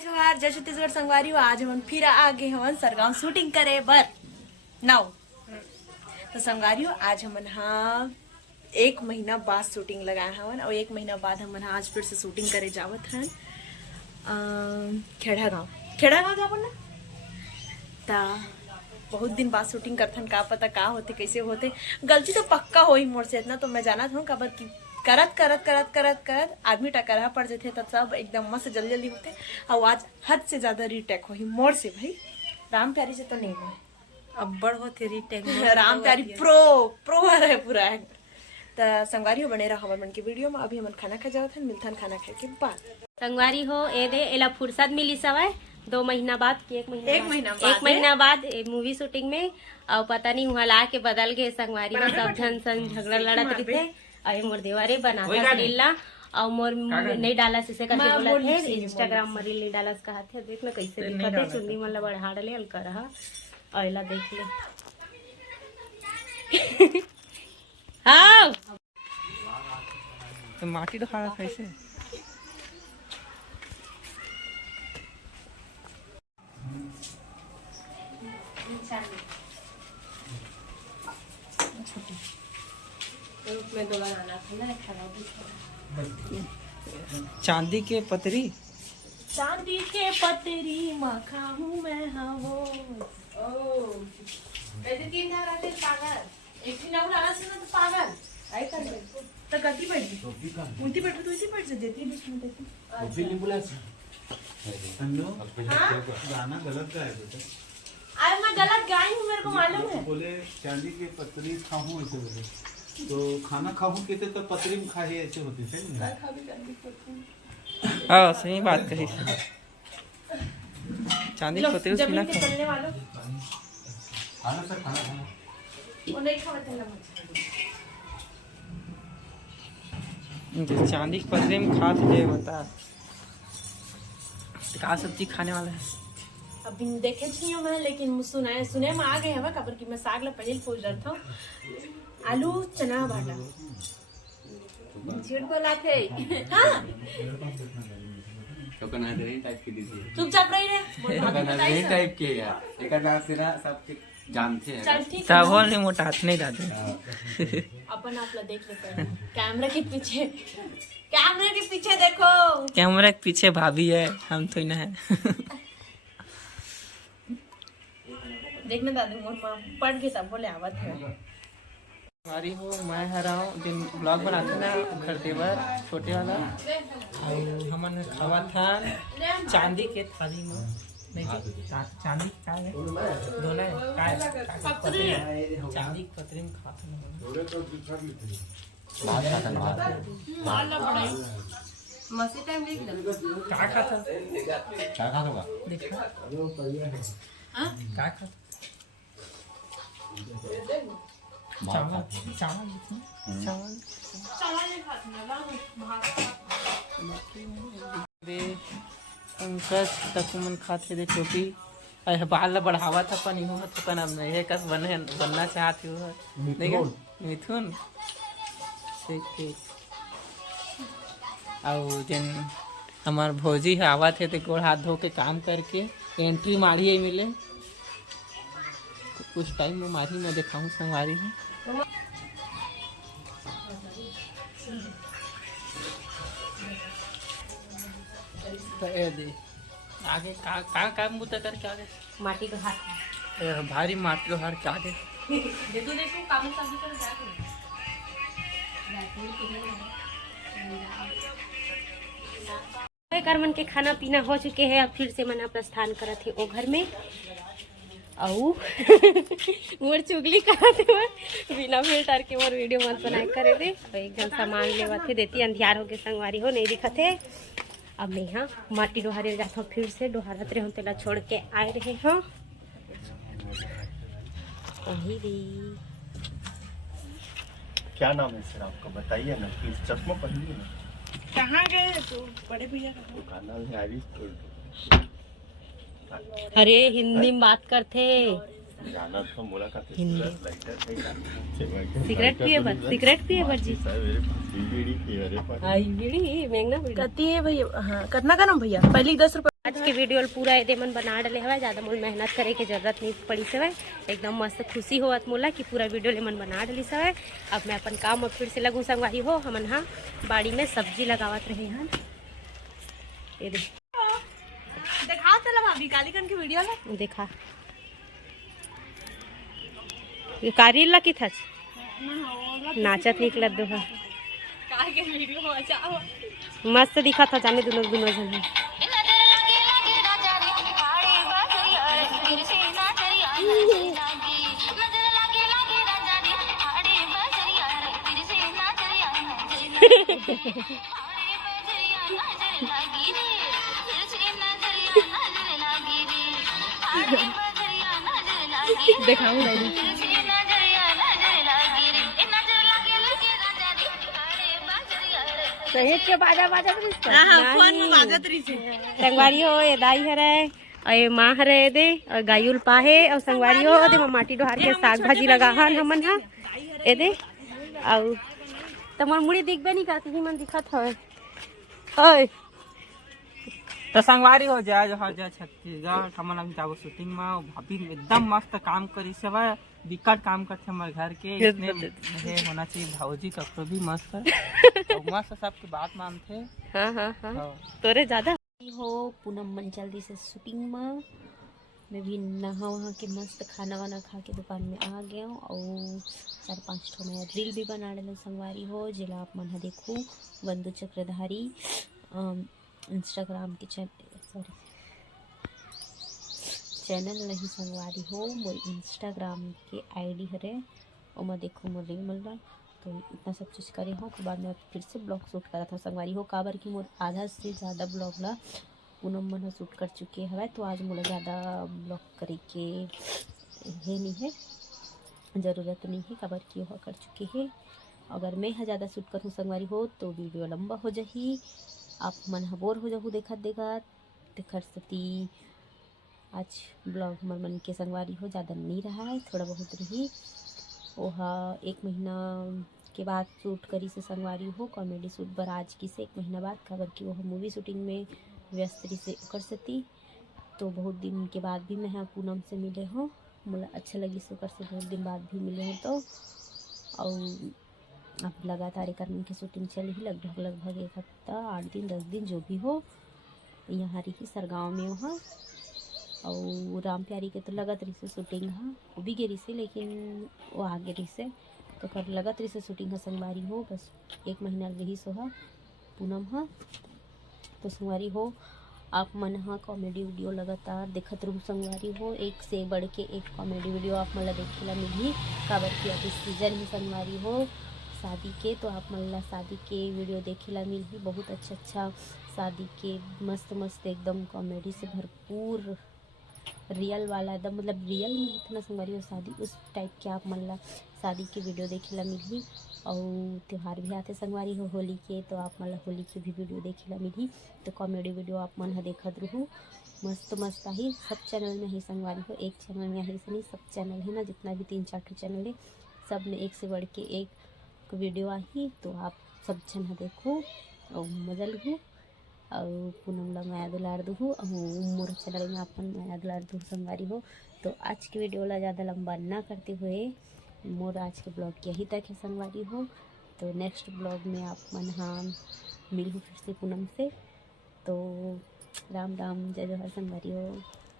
जय छत्तीसगढ़ संगवारी आज हम फिर आगे हम सरगांव शूटिंग करे बर नाउ तो संगवारियों आज हम हाँ 1 महीना बाद शूटिंग लगाए हवन और 1 महीना बाद हम आज फिर से शूटिंग करे जावत हैं खेड़ा गाँव जावन ना ता बहुत दिन बाद शूटिंग करथन का पता का होते कैसे होते गलती तो पक्का हो ही मोर से इतना तो मैं जाना था खबर की करत आदमी टकरा पड़ जाते तब सब एकदम मस्त जल्दी होते और आज हद से ज्यादा रीटेक हो ही मोर से भाई राम प्यारी से तो नहीं हो अब बड़ होते रीटेक राम प्यारी प्रो है पूरा तो संगवारी हो बने रहा हमारे मन की वीडियो में अभी हम खाना खा जाओ थे मिलथन खाना खाए के बाद संगवारी हो ए दे एला फुर्सत मिली सवाय 2 महीना बाद कि 1 महीना बाद मूवी शूटिंग में और पता नहीं वहाँ ला के बदल गए संगवारी हो सब झन सन झगड़ा लड़त रहते अरे मोर देवारे बनाता रीला और मोर नहीं डाला से कैसे बोला थे इंस्टाग्राम में रील नहीं डाला कहा थे देख ना कैसे दिखते चुन्नी मन बढ़ा ले हल्का रहा अला देख ले हाँ तो माटी तो खाना कैसे में 2 बार आना था ना चांदी के पतरी मखा हूँ मैं हवो ऐसे 3 धारा से पागल एक ही नाम डाला से ना तो पागल आई कर तो गति बैठी मुंती बैठ तो इसी बैठ से देती है बीच में देती टोपी नहीं बुला गाना गलत गाया बेटा अरे मैं गलत गाई हूँ मेरे को मालूम है बोले चांदी के पतरी खाऊं ऐसे बोले तो खाना खाऊं कहते तो पतरी में खाए ऐसे होती है हाँ सही बात कही चांदी की पतरी जमीन के चलने वालों खाना सर खाना वो नहीं खाते चांदी की पतरी में खा थे बता क्या सब्जी खाने वाला है अभी देखे नहीं हूँ मैं लेकिन सुने में आ गए हवा खबर की मैं साग ला पहले पूछ रहा था आलू चना बाटा झीड़ को लाते हाँ तो कनाडरी टाइप की दीजिए चुपचाप रही रे कनाडरी टाइप के यार एक नाम से ना सब जानते हैं चल ठीक सब नहीं मोटा हाथ नहीं दादे अपन आप ला देख लेते कैमरा के पीछे देखो कैमरा के पीछे भाभी है हम तो ना है देखने दादू मोर मां पढ़ के सब बोले आवत है हमारी हो मैं हराऊं दिन ब्लॉग बनाते ना खरीदे बार छोटे वाला हमने खावा था चांदी के थाली में नहीं चांदी का है दोनों चांदी की पतरी में खाता मसी टाइम देख लो क्या खाता क्या खा होगा देखा क्या खाता चावल पंकज तकुमन खाते दे टोपी अरे बाल बढ़ावा था पर नहीं तो का नाम नहीं है कस बनना चाहती हो देखा मिथुन ठीक और जन हमार भौजी है आवा थे तो गोड़ हाथ धो के काम करके एंट्री मारी है मिले कुछ टाइम में मारी मैं दिखाऊं संगवारी है तो ए दे आगे का मुद्दा करके आगे माटी का हाथ भारी माटी हार के आगे देखो काम सब कर जाके मन के खाना पीना हो चुके हैं अब फिर से मना प्रस्थान करा थे ओ घर में औ मोर चुगली करते हुए बिना फिल्टर के मोर वीडियो मत बनाए करे दे और एकदम सामान लेवा थे देती अंधियार हो के संगवारी हो नहीं दिखत है अब मैं यहाँ माटी डोहारे जाता हूँ फिर से डोहारत रहे हूँ तेला छोड़ के आए रहे हैं वही भी क्या नाम है सर आपका बताइए ना प्लीज चश्मा पहनिए ना कहाँ गए तो बड़े भैया का नाम है आरिश अरे हिंदी में बात करते सिगरेट पिए बर जी आई बीड़ी महंगा बीड़ी कहती है भैया हाँ कितना का नाम भैया पहले 10 रुपए। आज के वीडियो पूरा एदे मन बना डले हवा ज्यादा मोल मेहनत करे के जरूरत नहीं पड़ी सवे एकदम मस्त खुशी होवत मोला कि पूरा वीडियो ले मन बना डली सवे। अब मैं अपन काम में फिर से लगूं संगवारी हो हमन हाँ बाड़ी में सब्जी लगावत रहे हैं ये दिखा चला भाभी कालीकन के वीडियो में देखा ये कारीला की था नाचत निकलत दो का के वीडियो हो अच्छा मस्त दिखा था जाने दोनों जन दिखाऊं सहेज के बाजा बाजा फोन में बाजत रही से संगवारी हो ये दाई हरे और ये माँ हरे दे और गायुल पाहे और संगवारी हो दे माटी डोहार के साग भाजी लगा हन हमन हा ए दे और तमर मुड़ी दिखबे नहीं करती ही मन दिखत हवे ओए तो संगवारी हो जाए जहाँ जाए छत्तीसगढ़ हमन अभी जाबो शूटिंग में भाभी एकदम मस्त काम करी से विकट काम करते हमारे घर के इसने होना चाहिए भाजी कपड़ो भी मस्त तो मस्त सबके बात मानते। हाँ तोरे ज्यादा हो पूनम मन जल्दी से शूटिंग में मैं भी नहा वहा के मस्त खाना वाना खा के दुकान में आ गया हूँ और 4-5 ठो नया रील भी बना डाले संगवारी हो जिला आप मन देखो बंधु चक्रधारी इंस्टाग्राम के चैनल नहीं संगवारी हो मोर इंस्टाग्राम के आईडी हरे ओमा देखो मोर रील मिल रहा तो इतना सब चीज़ करे हो के बाद में फिर से ब्लॉग शूट करा था संगवारी हो काबर की मोर आधा से ज़्यादा ब्लॉग ला पूनम मन शूट कर चुके हवा तो आज मोला ज़्यादा ब्लॉग करे के है नहीं है ज़रूरत नहीं है काबर की वह कर चुके हैं। अगर मैं ज़्यादा शूट करूँ संगवारी हो तो वीडियो लंबा हो जाही आप मन बोर हो जाहू देखत सती आज ब्लॉग हमर मन के संगवारी हो ज़्यादा नहीं रहा है थोड़ा बहुत रही वह 1 महीना के बाद शूट करी से संगवारी हो कॉमेडी शूट बर आज की से 1 महीना बाद काबर की वह मूवी शूटिंग में व्यस्त रही से कर सती तो बहुत दिन के बाद भी मैं पूनम से मिले हो मुझे अच्छा लगी से कर से बहुत दिन बाद भी मिले हैं तो और अब लगातार एक की शूटिंग चली ही लगभग 1 हफ्ता 8 दिन 10 दिन जो भी हो यहाँ रही सरगांव में वहाँ और राम प्यारी के तो लगत रही से शूटिंग हाँ वो भी गिरी से लेकिन वो आगे रही से तो कर लगत रही से शूटिंग है संगवारी हो बस 1 महीना रही सो हा पूनम हाँ तो संगवारी हो आप मन हाँ कॉमेडी वीडियो लगातार देखत रहू संगवारी हो एक से बढ़ के एक कॉमेडी वीडियो आप मन देखेला मिली काबर की अभी सीजन ही संगवारी हो शादी के तो आप मन शादी के वीडियो देखेला मिली बहुत अच्छा शादी के मस्त एकदम कॉमेडी से भरपूर रियल वाला एकदम मतलब रियल में इतना संगवारी हो शादी उस टाइप के आप मन शादी के वीडियो देखेला मिली और त्यौहार भी आते संगवारी हो होली के तो आप मन होली के भी वीडियो देखेला मिली तो कॉमेडी वीडियो आप मन देखत रहू मस्त आई सब चैनल में ही संगवारी हो एक चैनल में ही से नहीं सब चैनल है ना जितना भी 3-4 चैनल है सब में एक से बढ़ के एक वीडियो आई तो आप सब जन देखो और मजा लू और पूनम ला माया दुलार दूँ और मोर चैनल में अपन माया दुलार दूँ संगवारी हो तो आज की वीडियो ला ज़्यादा लंबा ना करते हुए मोर आज के ब्लॉग यही तक है संगवारी हो तो नेक्स्ट ब्लॉग में आप मन हाँ मिलूँ फिर से पूनम से तो राम राम जय जोहर संगवारी हो।